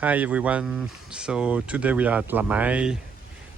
Hi everyone, so today we are at Lamay.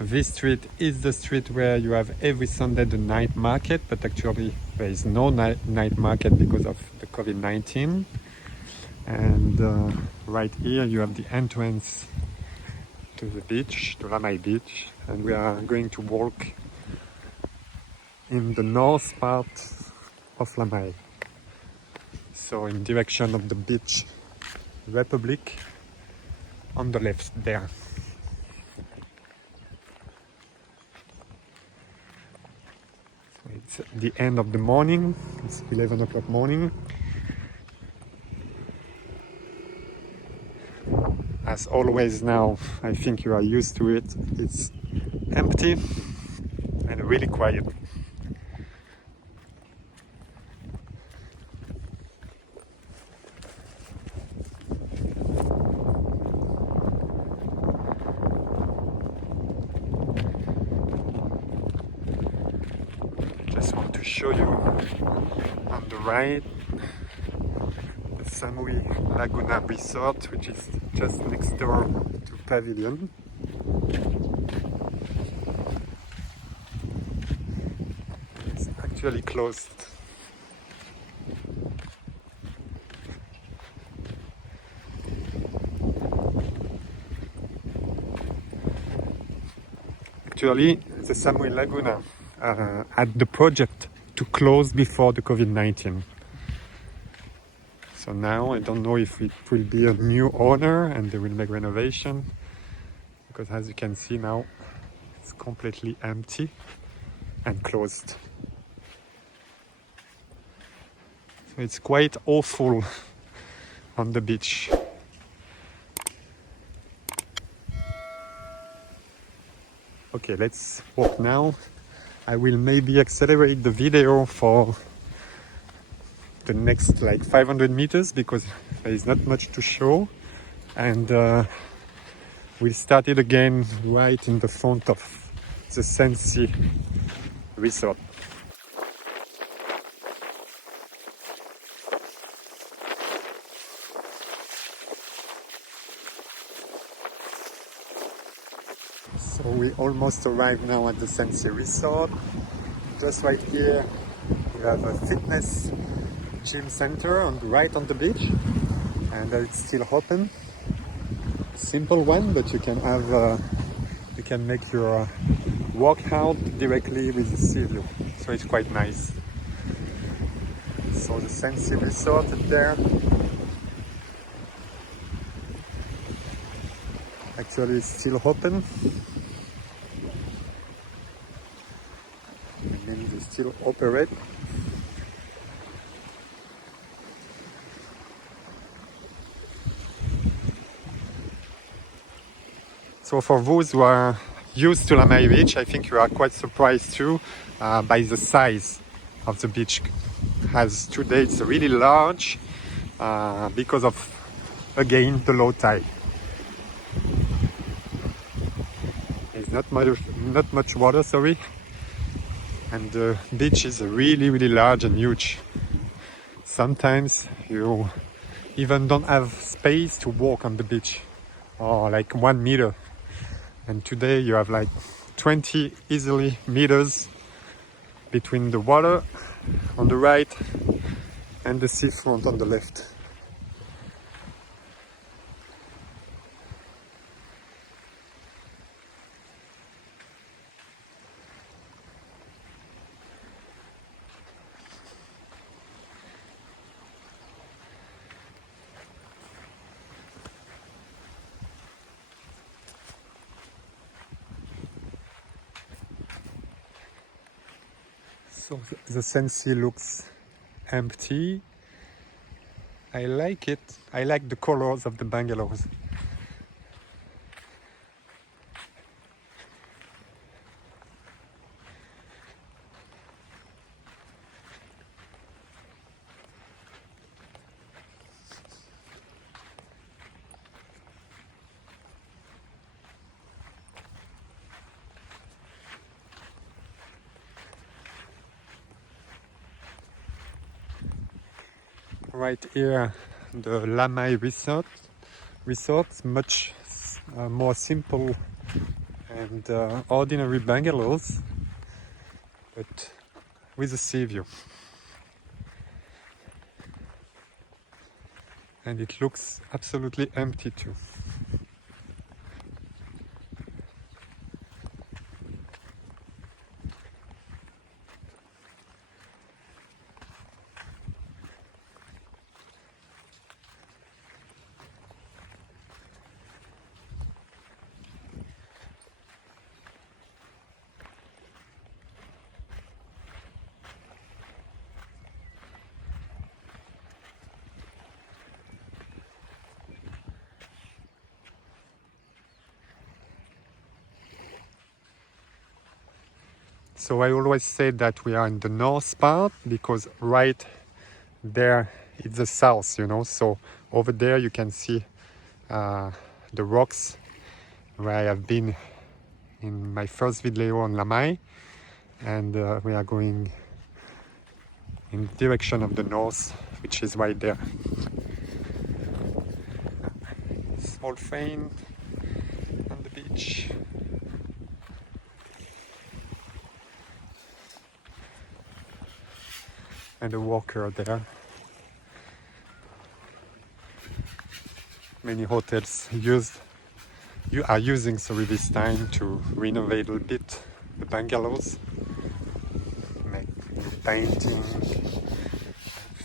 This street is the street where you have every Sunday the night market, but actually there is no night market because of the COVID-19. And right here you have the entrance to the beach, to Lamay beach, and we are going to walk in the north part of Lamay. So in direction of the beach Republic on the left there. It's the end of the morning, it's 11 o'clock morning. As always now, I think you are used to it, it's empty and really quiet. Just want to show you on the right the Samui Laguna Resort, which is just next door to Pavilion. It's actually closed. Actually, the Samui Laguna had the project to close before the COVID-19. So now I don't know if it will be a new owner and they will make renovation, because as you can see now, it's completely empty and closed. So it's quite awful on the beach. Okay, let's walk now. I will maybe accelerate the video for the next like 500 meters because there is not much to show, and we'll start it again right in the front of the Sensi Resort. So we almost arrived now at the Sensi Resort. Just right here we have a fitness gym center right on the beach, and it's still open. Simple one, but you can have you can make your workout directly with the sea view, so it's quite nice. So the Sensi Resort is there. Actually it's still open. It means they still operate. So for those who are used to Lamay Beach, I think you are quite surprised too by the size of the beach. As today it's really large because of, again, the low tide. There's not much water, sorry, and the beach is really large and huge. Sometimes you even don't have space to walk on the beach, or like 1 meter. And today you have like 20 easily meters between the water on the right and the seafront on the left. So the Sensi looks empty. I like it. I like the colors of the bungalows. Right here, the Lamay Resort, resorts, much more simple and ordinary bungalows, but with a sea view. And it looks absolutely empty too. So I always say that we are in the north part because right there it's the south, you know. So over there you can see the rocks where I have been in my first video on Lamai, and we are going in the direction of the north, which is right there. Small train on the beach. And a walker there. Many hotels are using this time to renovate a little bit the bungalows, make new painting,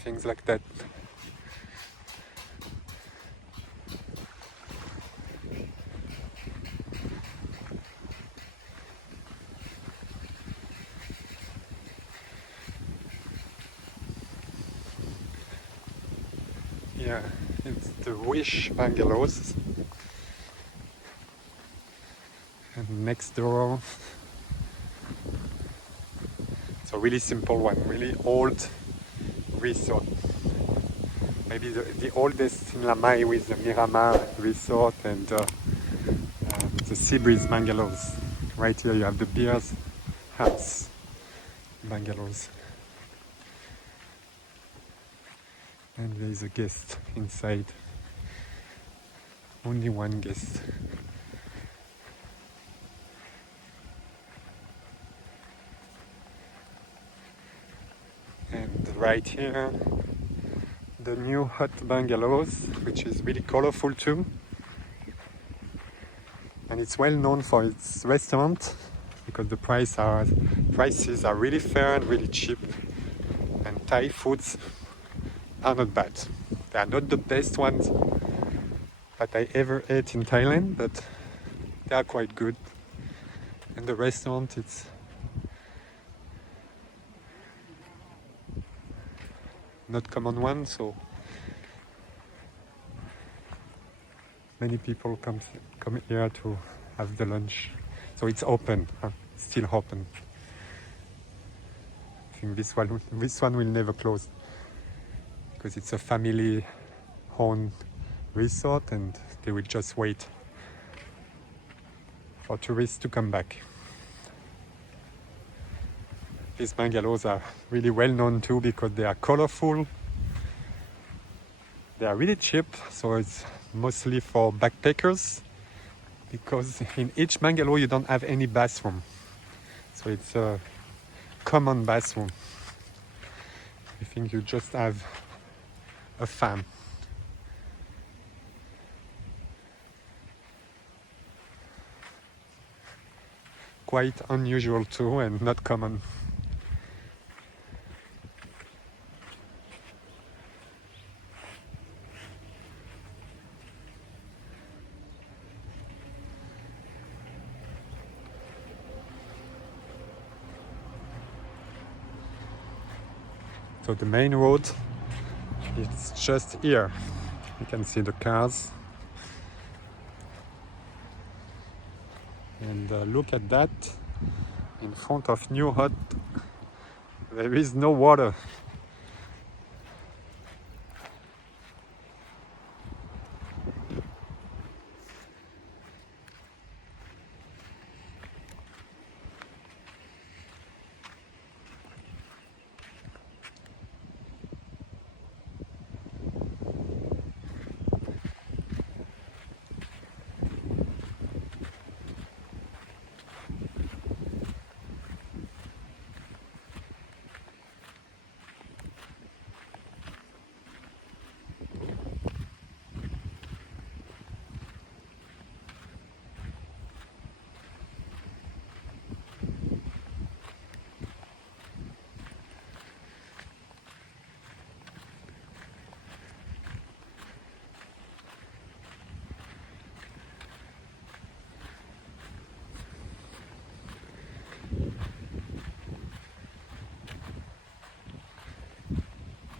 things like that. Yeah, it's the Wish bungalows. And next door, it's a really simple one, really old resort. Maybe the oldest in Lamai with the Miramar resort and the Seabreeze bungalows. Right here you have the Beers House bungalows. And there is a guest inside. Only one guest. And right here, the new hut bungalows, which is really colorful too. And it's well known for its restaurant because the prices are really fair and really cheap. And Thai foods are not bad. They are not the best ones that I ever ate in Thailand, but they are quite good. And the restaurant, it's not common one, so many people come here to have the lunch. So it's open, still open. I think this one will never close because it's a family-owned resort, and they will just wait for tourists to come back. These bungalows are really well known too because they are colorful. They are really cheap, so it's mostly for backpackers because in each bungalow you don't have any bathroom. So it's a common bathroom. I think you just have a fan. Quite unusual too and not common. So the main road, it's just here. You can see the cars. And look at that. In front of New Hut, there is no water.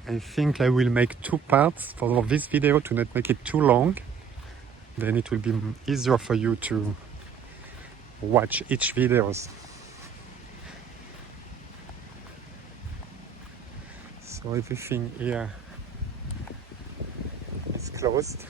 I think I will make 2 parts for this video to not make it too long. Then it will be easier for you to watch each videos. So everything here is closed.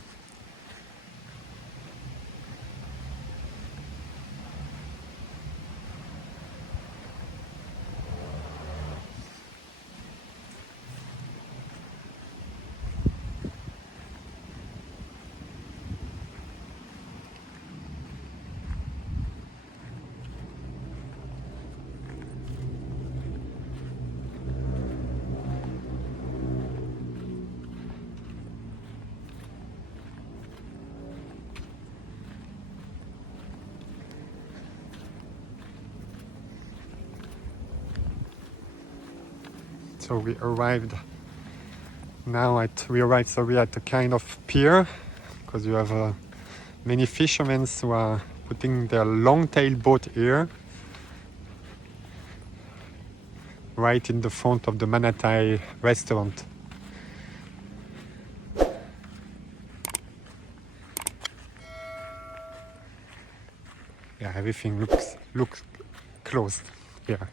So we arrived at a kind of pier, because you have many fishermen who are putting their long-tail boat here, right in the front of the Manatai restaurant. Yeah, everything looks closed here.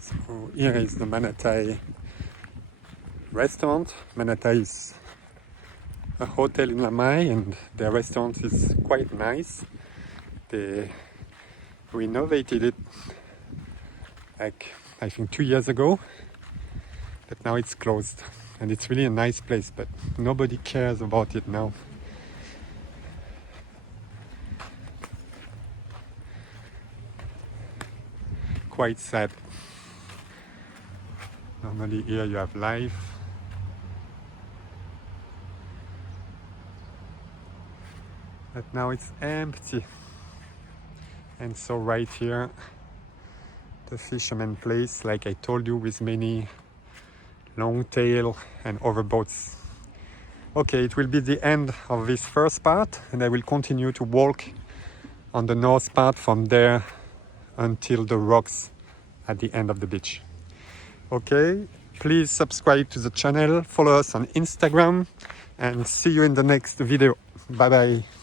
So here is the Manatai restaurant. Manatai is a hotel in Lamai, and their restaurant is quite nice. They renovated it like I think 2 years ago, but now it's closed, and it's really a nice place, but nobody cares about it now. Quite sad. Normally here you have life. But now it's empty. And so right here, the fisherman place, like I told you, with many long tail and other boats. Okay, it will be the end of this first part, and I will continue to walk on the north part from there until the rocks at the end of the beach. Okay, please subscribe to the channel, follow us on Instagram, and see you in the next video. Bye bye.